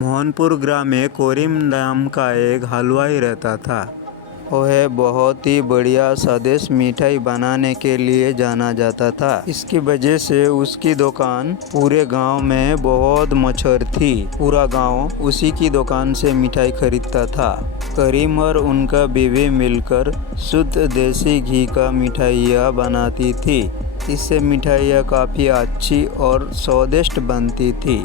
मोहनपुर ग्राम में करीम नाम का एक हलवाई रहता था। वह बहुत ही बढ़िया स्वादिष्ट मिठाई बनाने के लिए जाना जाता था। इसकी वजह से उसकी दुकान पूरे गांव में बहुत मशहूर थी। पूरा गांव उसी की दुकान से मिठाई खरीदता था। करीम और उनका बीवी मिलकर शुद्ध देसी घी का मिठाइयाँ बनाती थी। इससे मिठाइयाँ काफ़ी अच्छी और स्वादिष्ट बनती थी।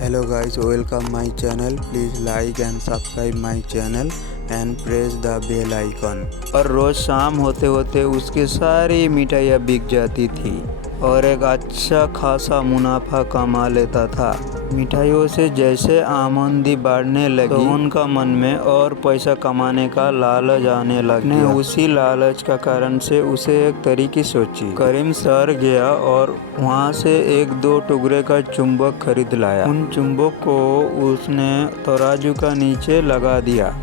Hello guys, welcome my channel. Please like and subscribe my channel and press the bell icon. और रोज़ शाम होते होते उसकी सारी मिठाइयाँ बिक जाती थी और एक अच्छा खासा मुनाफा कमा लेता था। मिठाइयों से जैसे आमदनी बढ़ने लगी तो उनका मन में और पैसा कमाने का लालच आने लगा। उसी लालच का कारण से उसे एक तरीके सोची। करीम शहर गया और वहाँ से एक दो टुकड़े का चुंबक खरीद लाया। उन चुंबक को उसने तराजू का नीचे लगा दिया।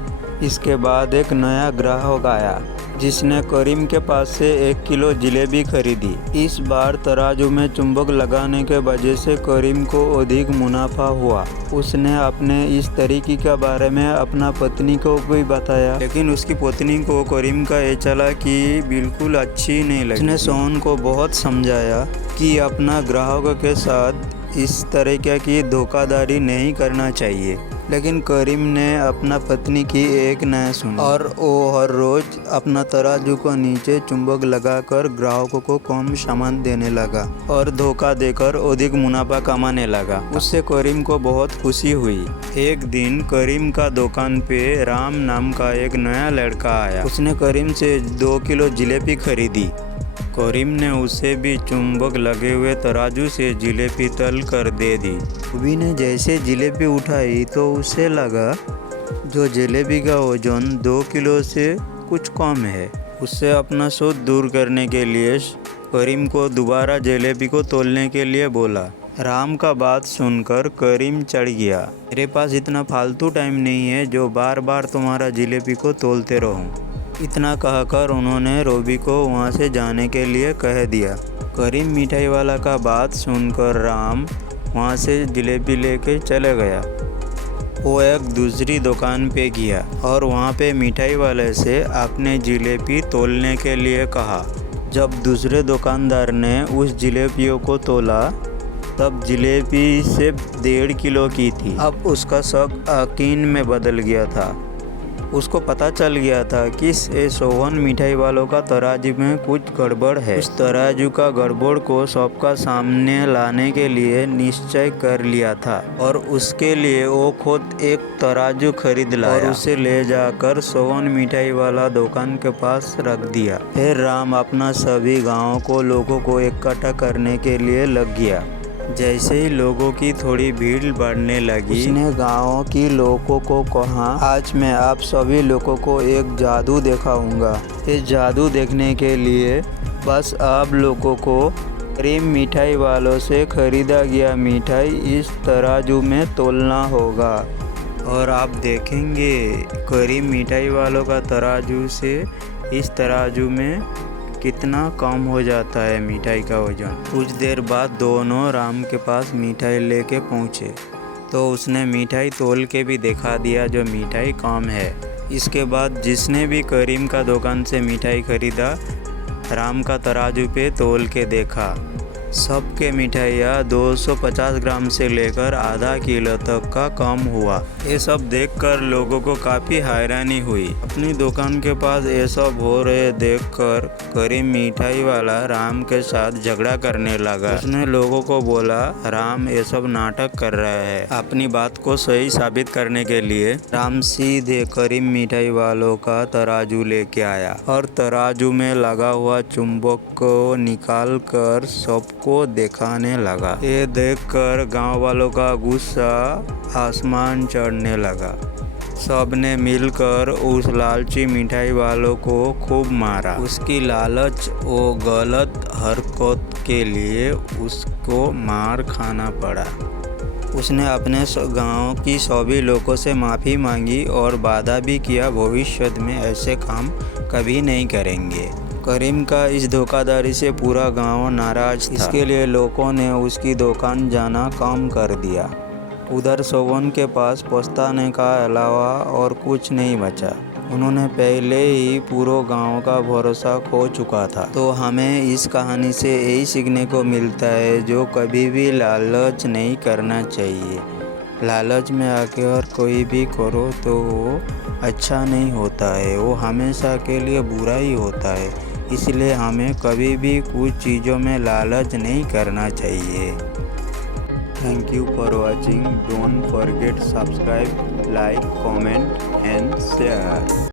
इसके बाद एक नया ग्राहक आया जिसने करीम के पास से 1 किलो जलेबी खरीदी। इस बार तराजू में चुंबक लगाने के वजह से करीम को अधिक मुनाफा हुआ। उसने अपने इस तरीके के बारे में अपना पत्नी को भी बताया, लेकिन उसकी पत्नी को करीम का ये चला कि बिल्कुल अच्छी नहीं लगी। उसने सोहन को बहुत समझाया कि अपना ग्राहकों के साथ इस तरह की धोखाधड़ी नहीं करना चाहिए, लेकिन करीम ने अपना पत्नी की एक न सुनी और वो हर रोज अपना तराजू को नीचे चुंबक लगाकर ग्राहकों को कम सामान देने लगा और धोखा देकर अधिक मुनाफा कमाने लगा। उससे करीम को बहुत खुशी हुई। एक दिन करीम का दुकान पे राम नाम का एक नया लड़का आया। उसने करीम से 2 किलो जलेबी खरीदी। करीम ने उसे भी चुंबक लगे हुए तराजू से जलेबी तल कर दे दी। रवि ने जैसे जलेबी उठाई तो उसे लगा जो जलेबी का वजन 2 किलो से कुछ कम है। उससे अपना शक दूर करने के लिए करीम को दोबारा जलेबी को तोलने के लिए बोला। राम का बात सुनकर करीम चढ़ गया। मेरे पास इतना फालतू टाइम नहीं है जो बार बार तुम्हारा जलेबी को तोलते रहूं। इतना कहकर उन्होंने रवि को वहाँ से जाने के लिए कह दिया। करीम मिठाई वाला का बात सुनकर राम वहाँ से जलेबी लेके चले गया। वो एक दूसरी दुकान पे गया और वहाँ पे मिठाई वाले से अपने जलेबी तोलने के लिए कहा। जब दूसरे दुकानदार ने उस जलेबियों को तोला तब जलेबी सिर्फ 1.5 किलो की थी। अब उसका शक यकीन में बदल गया था। उसको पता चल गया था कि सोहन मिठाई वालों का तराजू में कुछ गड़बड़ है। उस तराजू का गड़बड़ को सबका सामने लाने के लिए निश्चय कर लिया था और उसके लिए वो खुद एक तराजू खरीद लाया और उसे ले जाकर सोहन मिठाई वाला दुकान के पास रख दिया। फिर राम अपना सभी गाँव को लोगों को इकट्ठा करने के लिए लग गया। जैसे ही लोगों की थोड़ी भीड़ बढ़ने लगी, उसने गाँव की लोगों को कहा, आज मैं आप सभी लोगों को एक जादू दिखाऊंगा। इस जादू देखने के लिए बस आप लोगों को करीम मिठाई वालों से खरीदा गया मिठाई इस तराजू में तोलना होगा और आप देखेंगे करीम मिठाई वालों का तराजू से इस तराजू में कितना कम हो जाता है मिठाई का वजन। कुछ देर बाद दोनों राम के पास मिठाई लेके पहुँचे तो उसने मिठाई तोल के भी दिखा दिया जो मिठाई कम है। इसके बाद जिसने भी करीम का दुकान से मिठाई खरीदा राम का तराजू पे तोल के देखा। सबके मिठाइयाँ 250 ग्राम से लेकर आधा किलो तक का कम हुआ। ये सब देखकर लोगों को काफ़ी हैरानी हुई। अपनी दुकान के पास ये सब हो रहे देखकर करीम मिठाई वाला राम के साथ झगड़ा करने लगा। उसने लोगों को बोला, राम ये सब नाटक कर रहा है। अपनी बात को सही साबित करने के लिए राम सीधे करीम मिठाई वालों का तराजू लेके आया और तराजू में लगा हुआ चुंबक को निकाल कर सबको दिखाने लगा। ये देखकर गांव वालों का गुस्सा आसमान चढ़ने लगा। सबने मिलकर उस लालची मिठाई वालों को खूब मारा। उसकी लालच वो गलत हरकत के लिए उसको मार खाना पड़ा। उसने अपने गांव की सभी लोगों से माफ़ी मांगी और वादा भी किया भविष्य में ऐसे काम कभी नहीं करेंगे। करीम का इस धोखाधड़ी से पूरा गांव नाराज था। इसके लिए लोगों ने उसकी दुकान जाना कम कर दिया। उधर सोवन के पास पछताने का अलावा और कुछ नहीं बचा। उन्होंने पहले ही पूरे गांव का भरोसा खो चुका था। तो हमें इस कहानी से यही सीखने को मिलता है, जो कभी भी लालच नहीं करना चाहिए। लालच में आकर कोई भी करो तो वो अच्छा नहीं होता है, वो हमेशा के लिए बुरा ही होता है। इसलिए हमें कभी भी कुछ चीज़ों में लालच नहीं करना चाहिए। Thank you for watching. Don't forget subscribe, like, comment and share.